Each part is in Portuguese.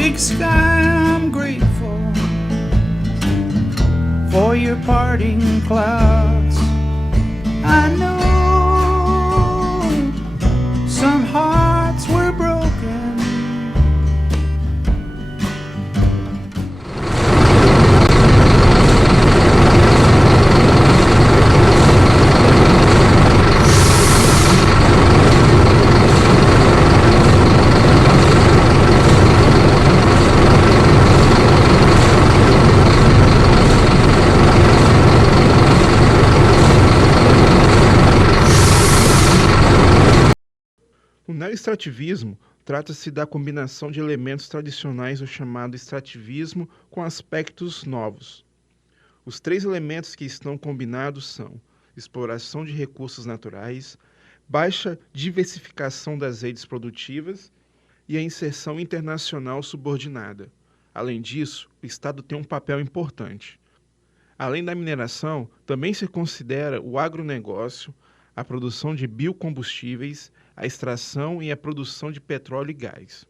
Big sky, I'm grateful for your parting clouds. I know some hearts were broken. O neoextrativismo trata-se da combinação de elementos tradicionais do chamado extrativismo com aspectos novos. Os três elementos que estão combinados são exploração de recursos naturais, baixa diversificação das redes produtivas e a inserção internacional subordinada. Além disso, o Estado tem um papel importante. Além da mineração, também se considera o agronegócio, a produção de biocombustíveis, a extração e a produção de petróleo e gás.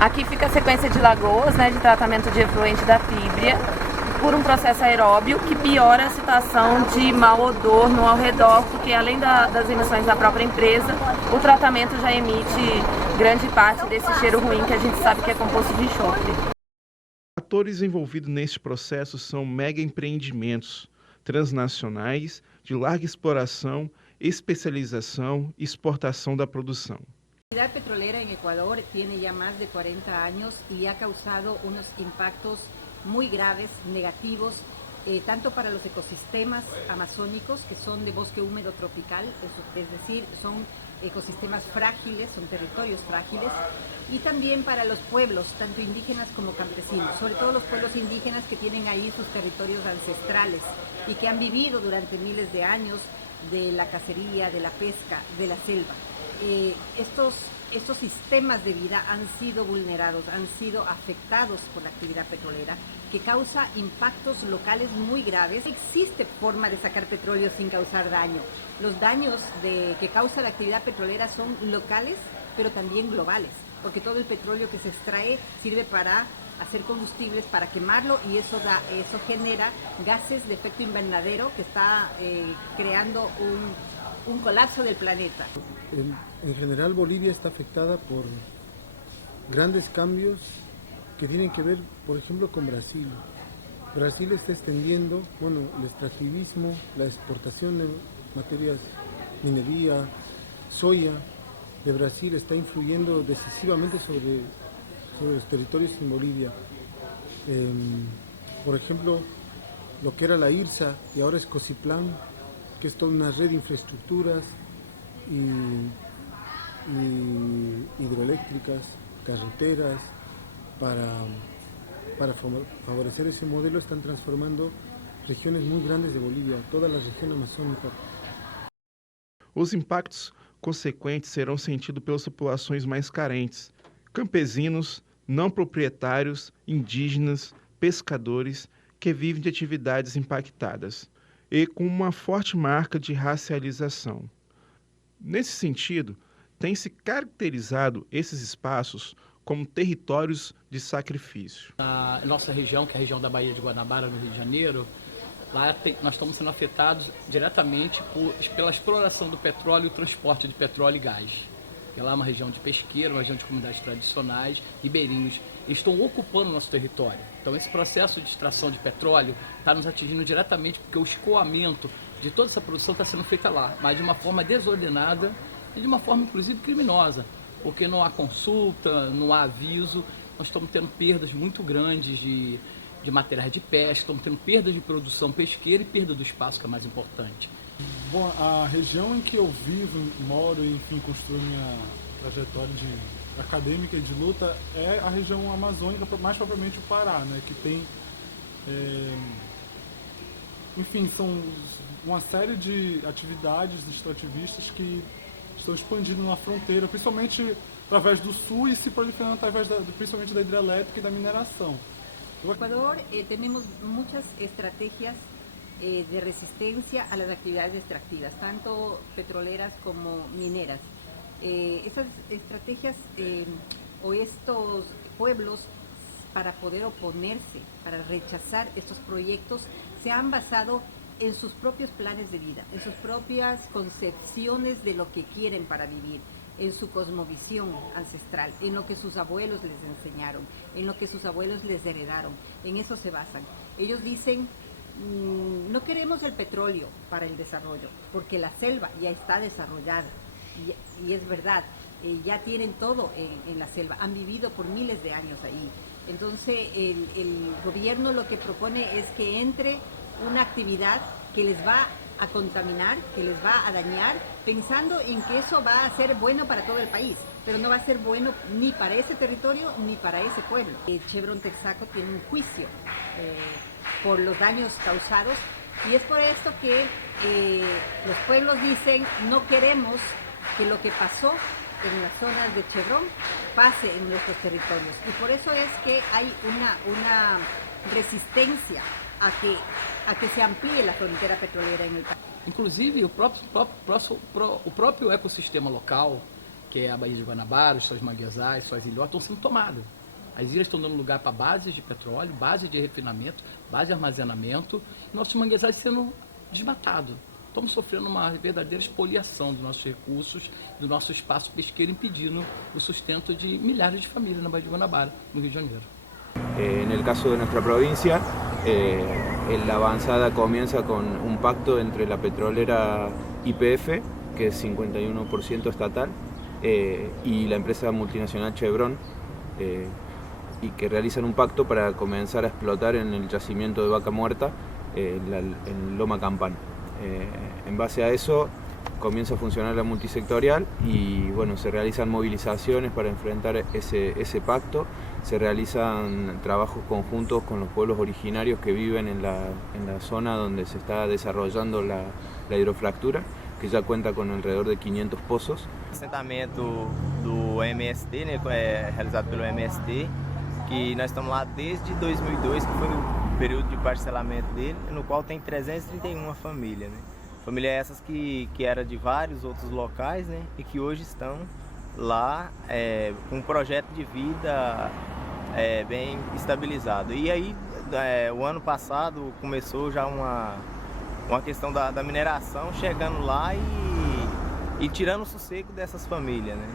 Aqui fica a sequência de lagoas, de tratamento de efluente da Fíbria, por um processo aeróbio que piora a situação de mau odor no ao redor, porque além das emissões da própria empresa, o tratamento já emite grande parte desse cheiro ruim que a gente sabe que é composto de enxofre. Atores envolvidos neste processo são mega empreendimentos transnacionais de larga exploração, especialização e exportação da produção. La actividad petrolera en Ecuador tiene ya más de 40 años y ha causado unos impactos muy graves, negativos, tanto para los ecosistemas amazónicos, que son de bosque húmedo tropical, es decir, son ecosistemas frágiles, son territorios frágiles, y también para los pueblos, tanto indígenas como campesinos, sobre todo los pueblos indígenas que tienen ahí sus territorios ancestrales y que han vivido durante miles de años de la cacería, de la pesca, de la selva. Estos sistemas de vida han sido vulnerados, han sido afectados por la actividad petrolera, que causa impactos locales muy graves. No existe forma de sacar petróleo sin causar daño. Los daños que causa la actividad petrolera son locales, pero también globales, porque todo el petróleo que se extrae sirve para hacer combustibles, para quemarlo, y eso genera gases de efecto invernadero que está creando un colapso del planeta. En general, Bolivia está afectada por grandes cambios que tienen que ver, por ejemplo, con Brasil. Brasil está extendiendo, el extractivismo, la exportación de materias, minería, soya de Brasil está influyendo decisivamente sobre los territorios en Bolivia. Por ejemplo, lo que era la IRSA y ahora es Cociplán, que es toda una red de infraestructuras y hidroeléctricas, carreteras, para favorecer esse modelo, están transformando regiones muy grandes de Bolivia, toda la región amazónica. Os impactos consequentes serão sentidos pelas populações mais carentes, campesinos, não proprietários, indígenas, pescadores, que vivem de atividades impactadas e com uma forte marca de racialização. Nesse sentido, tem-se caracterizado esses espaços como territórios de sacrifício. Na nossa região, que é a região da Baía de Guanabara, no Rio de Janeiro, lá nós estamos sendo afetados diretamente pela exploração do petróleo e o transporte de petróleo e gás. Porque lá é uma região de pesqueiro, uma região de comunidades tradicionais, ribeirinhos, eles estão ocupando o nosso território. Então esse processo de extração de petróleo está nos atingindo diretamente porque o escoamento de toda essa produção está sendo feita lá, mas de uma forma desordenada e de uma forma inclusive criminosa, porque não há consulta, não há aviso. Nós estamos tendo perdas muito grandes de materiais de pesca, estamos tendo perdas de produção pesqueira e perda do espaço, que é mais importante. Bom, a região em que eu vivo, moro e, enfim, construo minha trajetória acadêmica e de luta é a região amazônica, mais propriamente o Pará, né, que tem, enfim, são uma série de atividades extrativistas que estão expandindo na fronteira, principalmente através do sul e se proliferando através principalmente da hidrelétrica e da mineração. En Ecuador tenemos muchas estrategias de resistencia a las actividades extractivas, tanto petroleras como mineras. Esas estrategias o estos pueblos, para poder oponerse, para rechazar estos proyectos, se han basado en sus propios planes de vida, en sus propias concepciones de lo que quieren para vivir, en su cosmovisión ancestral, en lo que sus abuelos les enseñaron, en lo que sus abuelos les heredaron. En eso se basan. Ellos dicen, no queremos el petróleo para el desarrollo, porque la selva ya está desarrollada. Y es verdad, ya tienen todo en la selva, han vivido por miles de años ahí. Entonces el gobierno lo que propone es que entre una actividad que les va a contaminar, que les va a dañar, pensando en que eso va a ser bueno para todo el país, pero no va a ser bueno ni para ese territorio ni para ese pueblo. Chevron Texaco tiene un juicio por los daños causados, y es por esto que los pueblos dicen, no queremos que lo que pasó en las zonas de Chevron pase en nuestros territorios, y por eso es que hay una resistencia a que se amplíe la frontera petrolera en el país. Inclusive, o próprio ecossistema local, que é a Baía de Guanabara, os seus manguezais, suas ilhotas, estão sendo tomados. As ilhas estão dando lugar para bases de petróleo, bases de refinamento, base de armazenamento, e nossos manguezais sendo desmatados. Estamos sofrendo uma verdadeira expoliação dos nossos recursos, do nosso espaço pesqueiro, impedindo o sustento de milhares de famílias na Baía de Guanabara, no Rio de Janeiro. En el caso de nuestra provincia, la avanzada comienza con un pacto entre la petrolera YPF, que es 51% estatal, y la empresa multinacional Chevron, y que realizan un pacto para comenzar a explotar en el yacimiento de Vaca Muerta, en Loma Campán. En base a eso comienza a funcionar la multisectorial y bueno, se realizan movilizaciones para enfrentar ese pacto, se realizan trabajos conjuntos con los pueblos originarios que viven en la zona donde se está desarrollando la hidrofractura, que ya cuenta con alrededor de 500 pozos. O assentamento do MST, né, realizado pelo MST, que nós estamos lá desde 2002, que foi o período de parcelamento dele, no qual tem 331 famílias, né? Famílias essas que era de vários outros locais, né, e que hoje estão lá com um projeto de vida bem estabilizado. E aí, o ano passado começou já uma questão da mineração, chegando lá e tirando o sossego dessas famílias, né?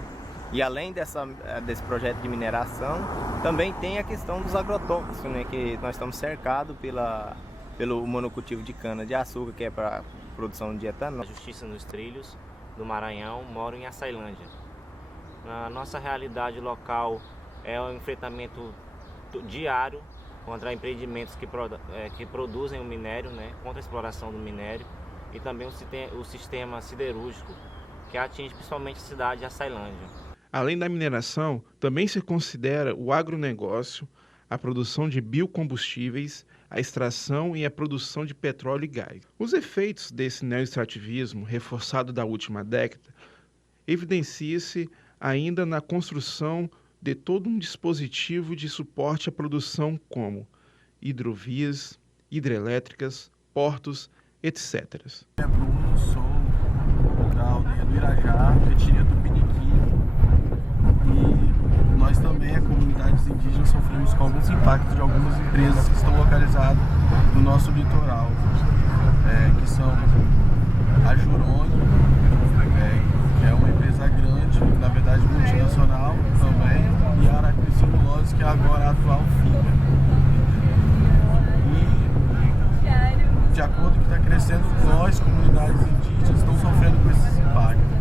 E além desse projeto de mineração, também tem a questão dos agrotóxicos, né, que nós estamos cercados pelo monocultivo de cana-de-açúcar, que é para produção de etanol. A Justiça nos Trilhos do Maranhão, moro em Açailândia. Na nossa realidade local é um enfrentamento diário contra empreendimentos que produzem o minério, né, contra a exploração do minério, e também o sistema siderúrgico, que atinge principalmente a cidade de Açailândia. Além da mineração, também se considera o agronegócio, a produção de biocombustíveis, a extração e a produção de petróleo e gás. Os efeitos desse neoextrativismo, reforçado da última década, evidencia-se ainda na construção de todo um dispositivo de suporte à produção como hidrovias, hidrelétricas, portos, etc. Bruno, sou da aldeia do Irajá, etnia Tupiniquim, e nós também, a comunidades indígenas, sofremos com alguns impactos de algumas empresas que estão localizadas no nosso litoral, que são a Jurônio, que é uma empresa grande, na verdade multinacional também, e a Araquém-Celulose, que é agora a atual FINGA. E, de acordo com o que está crescendo, nós, comunidades indígenas, estamos sofrendo com esses impactos.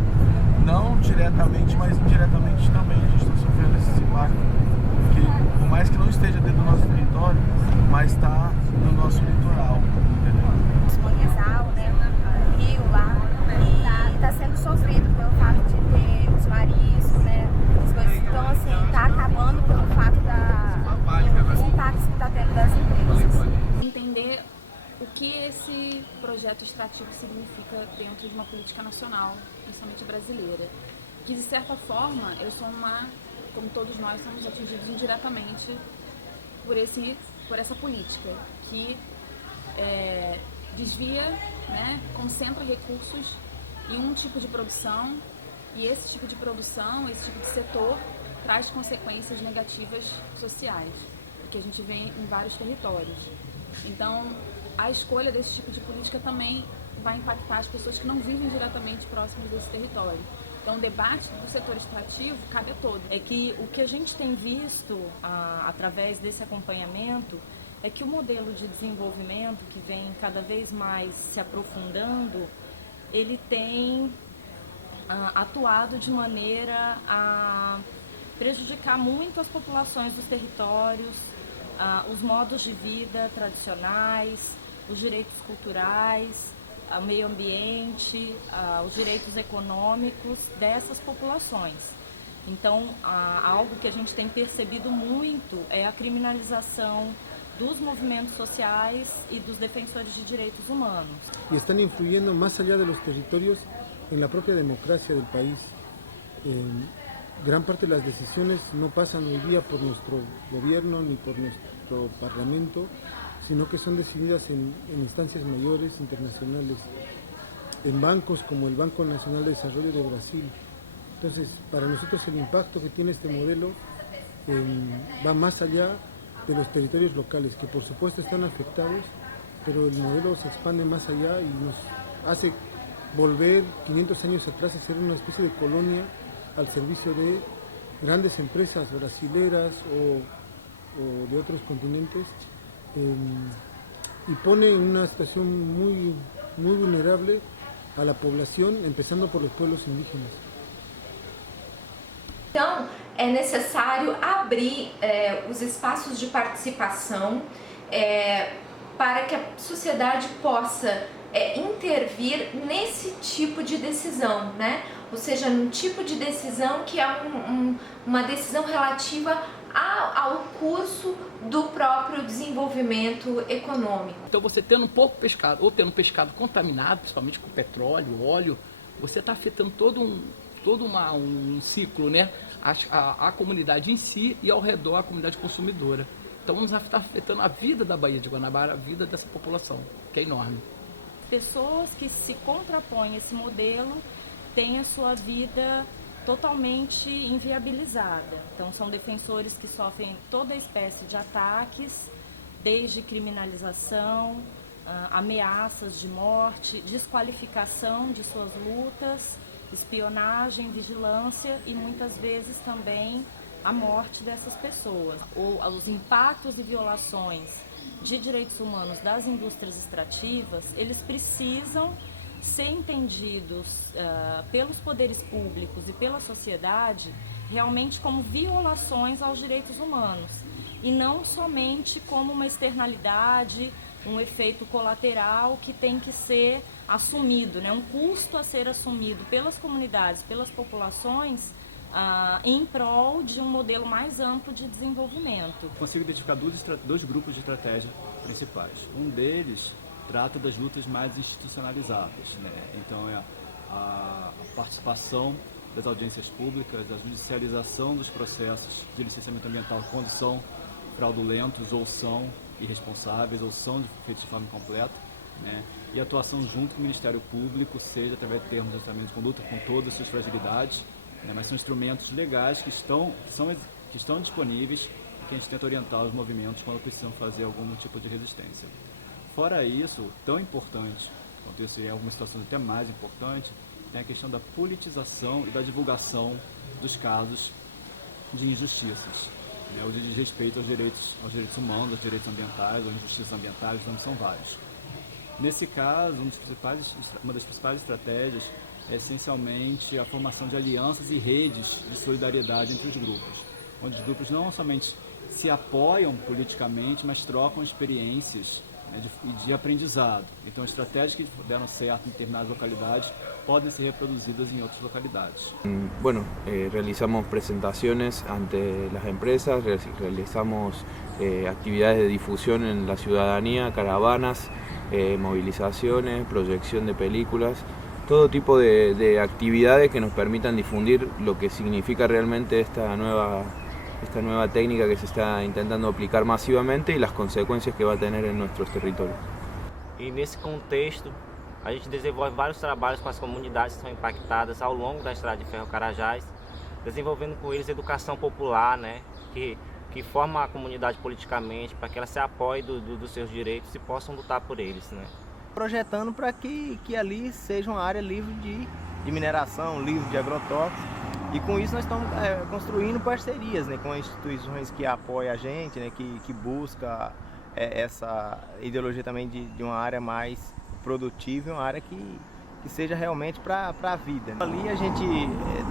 Não diretamente, mas indiretamente também a gente está sofrendo esses impactos, porque por mais que não esteja dentro do nosso território, mas está no nosso litoral, entendeu? Manguezal, né, o rio lá, e está sendo sofrido pelo fato de ter os mariscos, né, as coisas. Então, assim, está acabando pelo fato dos impactos que está tendo das empresas. Entender o que esse projeto extrativo significa dentro de uma política nacional, principalmente brasileira. Que, de certa forma, como todos nós, somos atingidos indiretamente por essa política, que desvia, né, concentra recursos em um tipo de produção E esse tipo de produção, esse tipo de setor traz consequências negativas sociais, que a gente vê em vários territórios. Então, a escolha desse tipo de política também vai impactar as pessoas que não vivem diretamente próximas desse território. Então, o debate do setor extrativo cabe a todos. É que o que a gente tem visto através desse acompanhamento é que o modelo de desenvolvimento que vem cada vez mais se aprofundando, ele tem atuado de maneira a prejudicar muito as populações dos territórios, os modos de vida tradicionais, os direitos culturais, o meio ambiente, os direitos econômicos dessas populações. Então, algo que a gente tem percebido muito é a criminalização dos movimentos sociais e dos defensores de direitos humanos. Y están influyendo más allá de los territorios en la propia democracia del país. Gran parte de las decisiones no pasan hoy día por nuestro gobierno ni por nuestro parlamento, sino que son decididas en instancias mayores, internacionales, en bancos como el Banco Nacional de Desarrollo de Brasil. Entonces, para nosotros el impacto que tiene este modelo va más allá de los territorios locales, que por supuesto están afectados, pero el modelo se expande más allá y nos hace volver 500 años atrás a ser una especie de colonia al servicio de grandes empresas brasileras o de otros continentes, y pone en una situación muy vulnerable a la población, empezando por los pueblos indígenas. Então, é necessário abrir os espaços de participação para que a sociedade possa intervir nesse tipo de decisão, né? Ou seja, num tipo de decisão que é uma decisão relativa ao curso do próprio desenvolvimento econômico. Então você tendo pouco pescado, ou tendo pescado contaminado, principalmente com petróleo, óleo, você está afetando todo um ciclo, né? A comunidade em si e ao redor a comunidade consumidora. Então está afetando a vida da Baía de Guanabara, a vida dessa população, que é enorme. Pessoas que se contrapõem a esse modelo têm a sua vida totalmente inviabilizada. Então são defensores que sofrem toda espécie de ataques, desde criminalização, ameaças de morte, desqualificação de suas lutas, espionagem, vigilância e muitas vezes também a morte dessas pessoas. Os impactos e violações de direitos humanos das indústrias extrativas, eles precisam ser entendidos pelos poderes públicos e pela sociedade realmente como violações aos direitos humanos e não somente como uma externalidade, um efeito colateral que tem que ser assumido, né? Um custo a ser assumido pelas comunidades, pelas populações, em prol de um modelo mais amplo de desenvolvimento. Consigo identificar dois grupos de estratégia principais. Um deles trata das lutas mais institucionalizadas, né? Então é a participação das audiências públicas, a judicialização dos processos de licenciamento ambiental quando são fraudulentos ou são irresponsáveis ou são feitos de forma incompleta, né? E a atuação junto com o Ministério Público, seja através de termos de tratamento de conduta com todas as suas fragilidades, né? Mas são instrumentos legais que estão disponíveis e que a gente tenta orientar os movimentos quando precisam fazer algum tipo de resistência. Fora isso, tão importante, quanto isso em algumas situações até mais importante, tem a questão da politização e da divulgação dos casos de injustiças, né, ou de desrespeito aos direitos humanos, aos direitos ambientais, ou injustiças ambientais, os nomes são vários. Nesse caso, uma das principais estratégias é essencialmente a formação de alianças e redes de solidariedade entre os grupos, onde os grupos não somente se apoiam politicamente, mas trocam experiências de aprendizado. Então, estratégias que deram certo em determinadas localidades podem ser reproduzidas em outras localidades. Bueno, realizamos presentaciones ante las empresas, realizamos actividades de difusión en la ciudadanía, caravanas, movilizaciones, proyección de películas, todo tipo de actividades que nos permitan difundir lo que significa realmente esta nueva técnica que se está intentando aplicar masivamente y las consecuencias que va a tener en nuestros territorios. E nesse contexto, A gente desenvolve vários trabalhos com as comunidades que são impactadas ao longo da estrada de ferro Carajás, desenvolvendo com eles educação popular, né, que forma a comunidade politicamente, para que ela se apoie dos seus direitos e possam lutar por eles, né. Projetando para que ali seja uma área livre de mineração, livre de agrotóxicos. E com isso nós estamos construindo parcerias, né, com instituições que apoiam a gente, né, que busca essa ideologia também de uma área mais produtiva, uma área que seja realmente para a vida, né? Ali a gente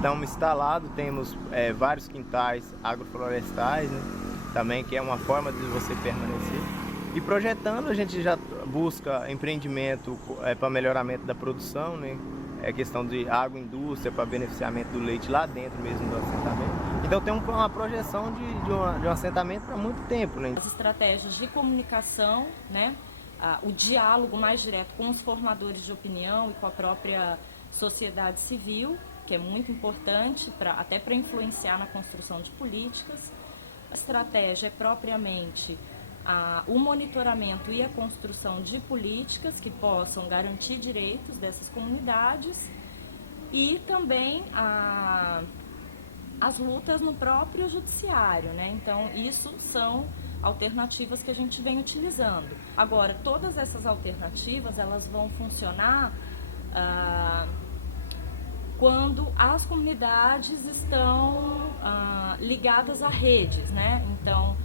dá um instalado, temos vários quintais agroflorestais, né, também, que é uma forma de você permanecer. E projetando a gente já busca empreendimento para melhoramento da produção, né? Questão de agroindústria para beneficiamento do leite lá dentro mesmo do assentamento. Então tem uma projeção de um assentamento para muito tempo, né? As estratégias de comunicação, né? O diálogo mais direto com os formadores de opinião e com a própria sociedade civil, que é muito importante até para influenciar na construção de políticas. A estratégia é propriamente o monitoramento e a construção de políticas que possam garantir direitos dessas comunidades e também as lutas no próprio judiciário, né? Então, isso são alternativas que a gente vem utilizando. Agora, todas essas alternativas, elas vão funcionar quando as comunidades estão ligadas a redes, né? Então,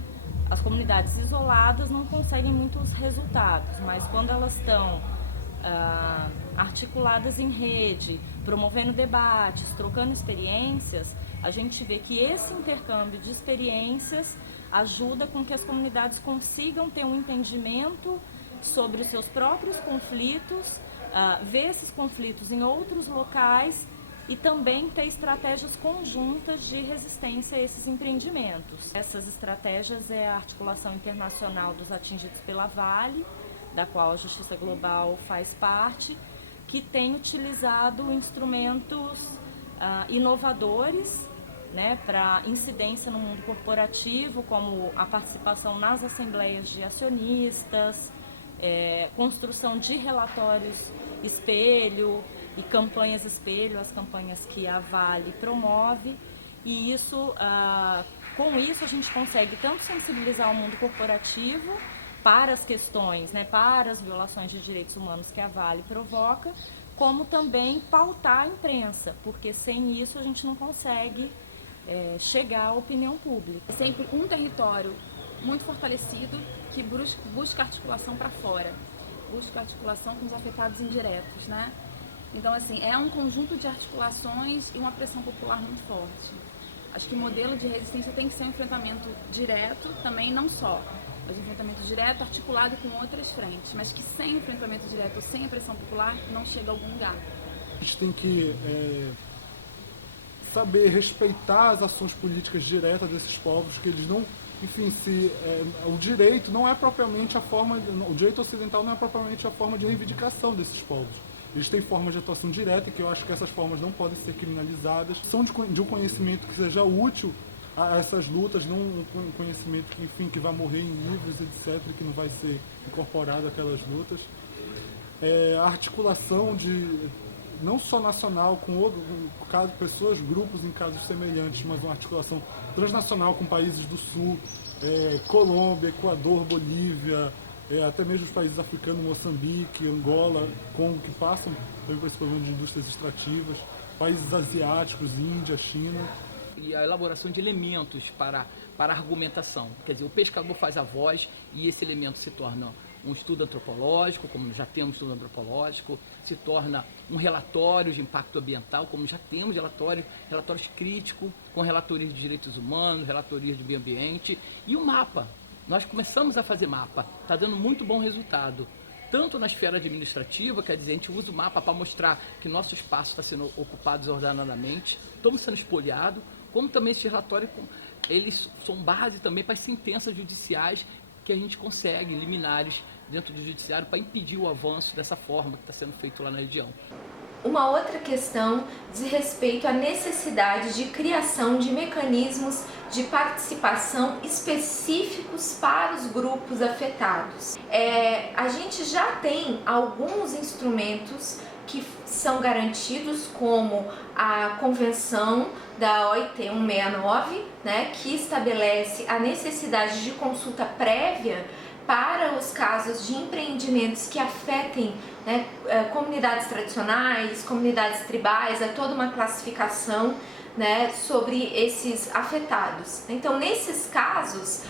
as comunidades isoladas não conseguem muitos resultados, mas quando elas estão articuladas em rede, promovendo debates, trocando experiências, a gente vê que esse intercâmbio de experiências ajuda com que as comunidades consigam ter um entendimento sobre os seus próprios conflitos, ver esses conflitos em outros locais e também ter estratégias conjuntas de resistência a esses empreendimentos. Essas estratégias é a articulação internacional dos atingidos pela Vale, da qual a Justiça Global faz parte, que tem utilizado instrumentos inovadores, né, para incidência no mundo corporativo, como a participação nas assembleias de acionistas, construção de relatórios espelho e campanhas espelho, as campanhas que a Vale promove, e isso, com isso a gente consegue tanto sensibilizar o mundo corporativo para as questões, né, para as violações de direitos humanos que a Vale provoca, como também pautar a imprensa, porque sem isso a gente não consegue chegar à opinião pública. É sempre um território muito fortalecido que busca articulação para fora, busca articulação com os afetados indiretos, né? Então, assim, é um conjunto de articulações e uma pressão popular muito forte. Acho que o modelo de resistência tem que ser um enfrentamento direto, também não só, mas enfrentamento direto articulado com outras frentes, mas que sem enfrentamento direto, sem a pressão popular, não chega a algum lugar. A gente tem que saber respeitar as ações políticas diretas desses povos, que eles não, enfim, o direito não é propriamente o direito ocidental não é propriamente a forma de reivindicação desses povos. Eles têm formas de atuação direta, que eu acho que essas formas não podem ser criminalizadas. São de um conhecimento que seja útil a essas lutas, não um conhecimento que, enfim, que vai morrer em livros, etc., que não vai ser incorporado àquelas lutas. A articulação não só nacional, com pessoas, grupos em casos semelhantes, mas uma articulação transnacional com países do Sul, Colômbia, Equador, Bolívia, até mesmo os países africanos, Moçambique, Angola, Congo, que passam por esse problema de indústrias extrativas, países asiáticos, Índia, China. E a elaboração de elementos para a argumentação. Quer dizer, o pescador faz a voz e esse elemento se torna um estudo antropológico, como já temos estudo antropológico, se torna um relatório de impacto ambiental, como já temos relatórios críticos, com relatorias de direitos humanos, relatorias de meio ambiente, e o mapa. Nós começamos a fazer mapa, está dando muito bom resultado, tanto na esfera administrativa, quer dizer, a gente usa o mapa para mostrar que nosso espaço está sendo ocupado desordenadamente, estamos sendo espoliados, como também esses relatórios, eles são base também para as sentenças judiciais que a gente consegue, liminares dentro do judiciário, para impedir o avanço dessa forma que está sendo feito lá na região. Uma outra questão diz respeito à necessidade de criação de mecanismos de participação específicos para os grupos afetados. A gente já tem alguns instrumentos que são garantidos, como a Convenção da OIT 169, né, que estabelece a necessidade de consulta prévia para os casos de empreendimentos que afetem, né, comunidades tradicionais, comunidades tribais, toda uma classificação, né, sobre esses afetados. Então, nesses casos,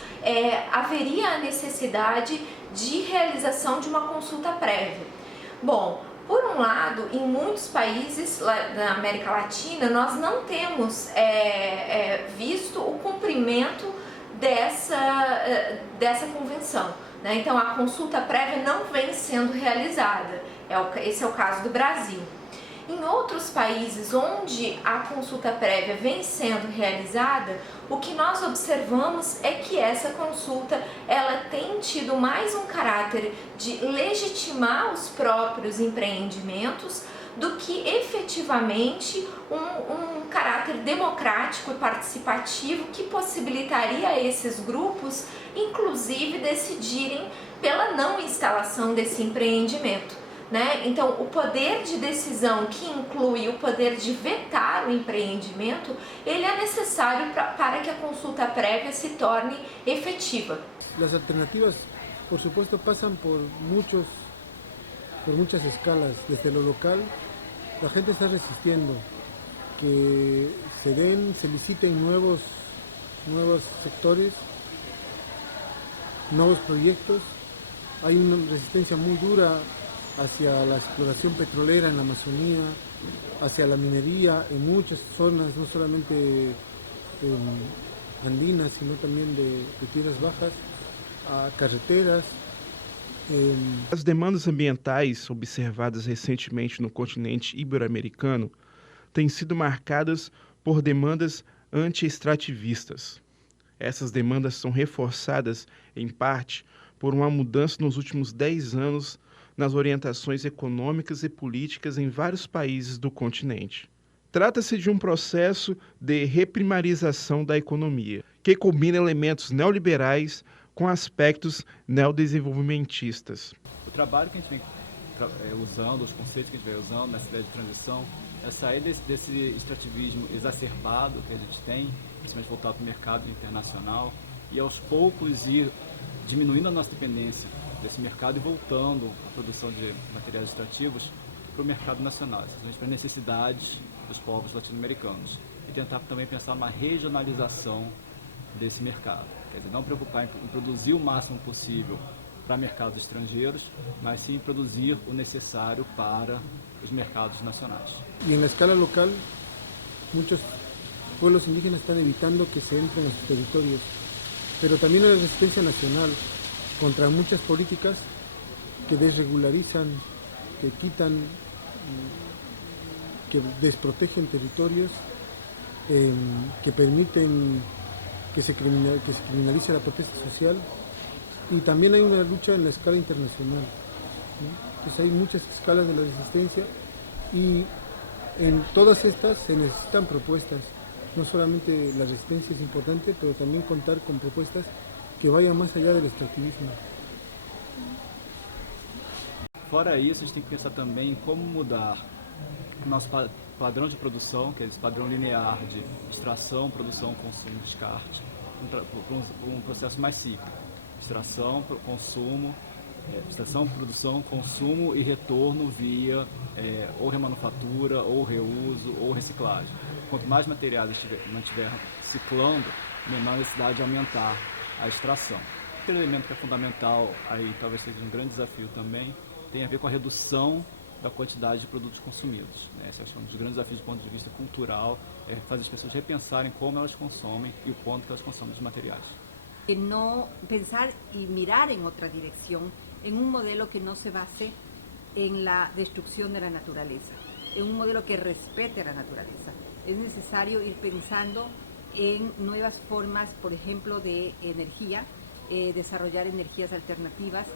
haveria a necessidade de realização de uma consulta prévia. Bom, por um lado, em muitos países da América Latina, nós não temos visto o cumprimento dessa convenção, né? Então, a consulta prévia não vem sendo realizada. Esse é o caso do Brasil. Em outros países onde a consulta prévia vem sendo realizada, o que nós observamos é que essa consulta ela tem tido mais um caráter de legitimar os próprios empreendimentos do que efetivamente um caráter democrático e participativo que possibilitaria a esses grupos, inclusive, decidirem pela não instalação desse empreendimento. Né? Então, o poder de decisão, que inclui o poder de vetar o empreendimento, ele é necessário para que a consulta prévia se torne efetiva. As alternativas, por supuesto, passam por muchas escalas. Desde lo local, la gente está resistiendo que se liciten nuevos sectores, nuevos proyectos. Hay una resistencia muy dura hacia la exploración petrolera en la Amazonía, hacia la minería en muchas zonas, no solamente andinas, sino también de tierras bajas, a carreteras. As demandas ambientais observadas recentemente no continente ibero-americano têm sido marcadas por demandas anti-extrativistas. Essas demandas são reforçadas, em parte, por uma mudança nos últimos 10 anos nas orientações econômicas e políticas em vários países do continente. Trata-se de um processo de reprimarização da economia, que combina elementos neoliberais com aspectos neodesenvolvimentistas. O trabalho que a gente vem usando, os conceitos que a gente vem usando nessa ideia de transição, é sair desse extrativismo exacerbado que a gente tem, principalmente voltado para o mercado internacional, e aos poucos ir diminuindo a nossa dependência desse mercado e voltando a produção de materiais extrativos para o mercado nacional, especialmente para necessidades dos povos latino-americanos. E tentar também pensar uma regionalização desse mercado. Quer dizer, não preocupar em produzir o máximo possível para mercados estrangeiros, mas sim produzir o necessário para os mercados nacionais. E em escala local, muitos pueblos indígenas estão evitando que se entre nos territórios, mas também há resistência nacional contra muchas políticas que desregularizan, que quitan, que desprotegen territorios, que permiten que se criminalice la protesta social, y también hay una lucha en la escala internacional, ¿no? Entonces hay muchas escalas de la resistencia y en todas estas se necesitan propuestas. No solamente la resistencia es importante, pero también contar con propuestas que vayan más allá del extractivismo. Fora isso, a gente tem que pensar também em como mudar o nosso padrão de produção, que é esse padrão linear de extração, produção, consumo, descarte, para um processo mais cíclico. Extração, consumo, produção, consumo e retorno via ou remanufatura, ou reuso, ou reciclagem. Quanto mais materiais mantiver ciclando, menor necessidade de aumentar a extração. Outro elemento que é fundamental, aí talvez seja um grande desafio também, tem a ver com a redução da quantidade de produtos consumidos. Esse é um dos grandes desafios do ponto de vista cultural, é fazer as pessoas repensarem como elas consomem e o quanto que elas consomem de materiais. No pensar y mirar en otra dirección, en un modelo que no se base en la destrucción de la naturaleza, en un modelo que respete a la naturaleza. Es necesario ir pensando en nuevas formas, por ejemplo, de energía, desarrollar energías alternativas,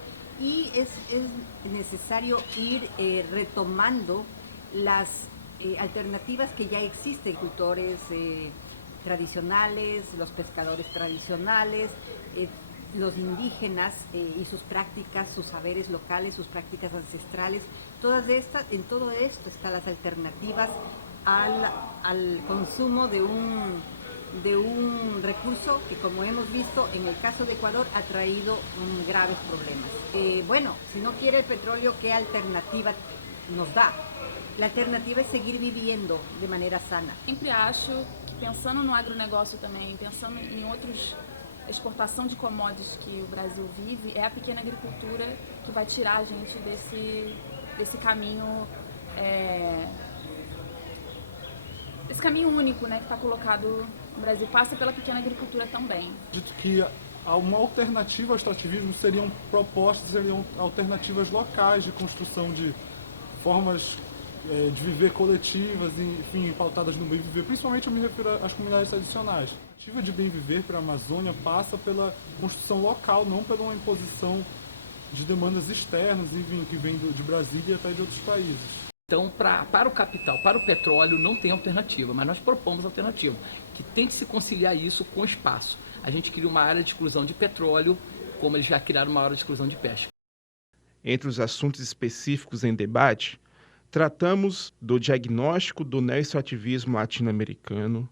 y es necesario ir retomando las alternativas que ya existen, cultores tradicionales, los pescadores tradicionales, los indígenas y sus prácticas, sus saberes locales, sus prácticas ancestrales. En todo esto están las alternativas al consumo de un recurso que, como hemos visto en el caso de Ecuador, ha traído graves problemas. Bueno, si no quiere el petróleo, ¿qué alternativa nos da? A alternativa é seguir vivendo de maneira sana. Sempre acho que, pensando no agronegócio também, pensando em outros exportação de commodities que o Brasil vive, é a pequena agricultura que vai tirar a gente desse caminho, esse caminho único, né, que está colocado no Brasil, passa pela pequena agricultura também. Acredito que uma alternativa ao extrativismo seriam alternativas locais de construção de formas de viver coletivas, enfim, pautadas no bem viver. Principalmente eu me refiro às comunidades tradicionais. A alternativa de bem viver para a Amazônia passa pela construção local, não pela uma imposição de demandas externas, enfim, que vem de Brasília e até de outros países. Então, para o capital, para o petróleo, não tem alternativa, mas nós propomos alternativa, que tente se conciliar isso com o espaço. A gente cria uma área de exclusão de petróleo, como eles já criaram uma área de exclusão de pesca. Entre os assuntos específicos em debate, tratamos do diagnóstico do neoextrativismo latino-americano,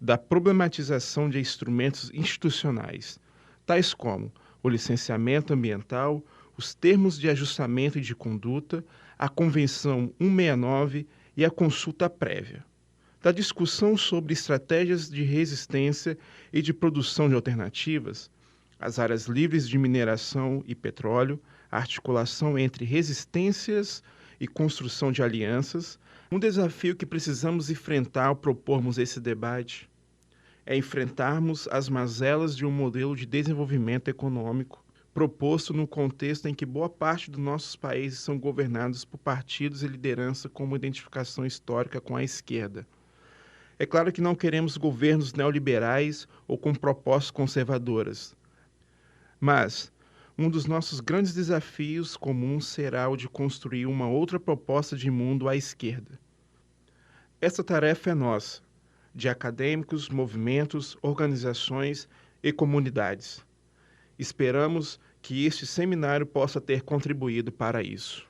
da problematização de instrumentos institucionais, tais como o licenciamento ambiental, os termos de ajustamento e de conduta, a Convenção 169 e a consulta prévia, da discussão sobre estratégias de resistência e de produção de alternativas, as áreas livres de mineração e petróleo, a articulação entre resistências e construção de alianças. Um desafio que precisamos enfrentar ao propormos esse debate é enfrentarmos as mazelas de um modelo de desenvolvimento econômico proposto no contexto em que boa parte dos nossos países são governados por partidos e liderança com uma identificação histórica com a esquerda. É claro que não queremos governos neoliberais ou com propostas conservadoras, mas um dos nossos grandes desafios comuns será o de construir uma outra proposta de mundo à esquerda. Essa tarefa é nossa, de acadêmicos, movimentos, organizações e comunidades. Esperamos que este seminário possa ter contribuído para isso.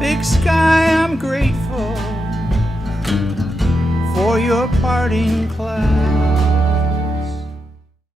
Big sky, I'm grateful for your parting clouds.